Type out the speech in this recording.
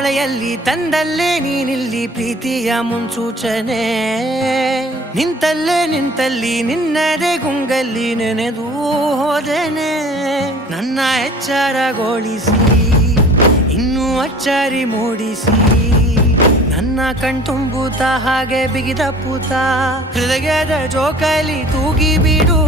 ಹೊಳೆಯಲ್ಲಿ ತಂದಲ್ಲೇ ನೀನಿಲ್ಲಿ ಪ್ರೀತಿಯ ಮುನ್ಸೂಚನೆ ನಿಂತಲ್ಲಿ ನಿನ್ನದೇ ಗುಂಗಲ್ಲಿ ನೆನೆದು ಹೋದೆನೆ ನನ್ನ ಎಚ್ಚರಗೊಳಿಸಿ ಇನ್ನೂ ಅಚ್ಚರಿ ಮೂಡಿಸಿ ನನ್ನ ಕಣ್ತುಂಬುತ್ತ ಹಾಗೆ ಬಿಗಿದ ಪೂತ ಹೃದಯದ ಜೋಕಾಲಿ ತೂಗಿ ಬಿಡು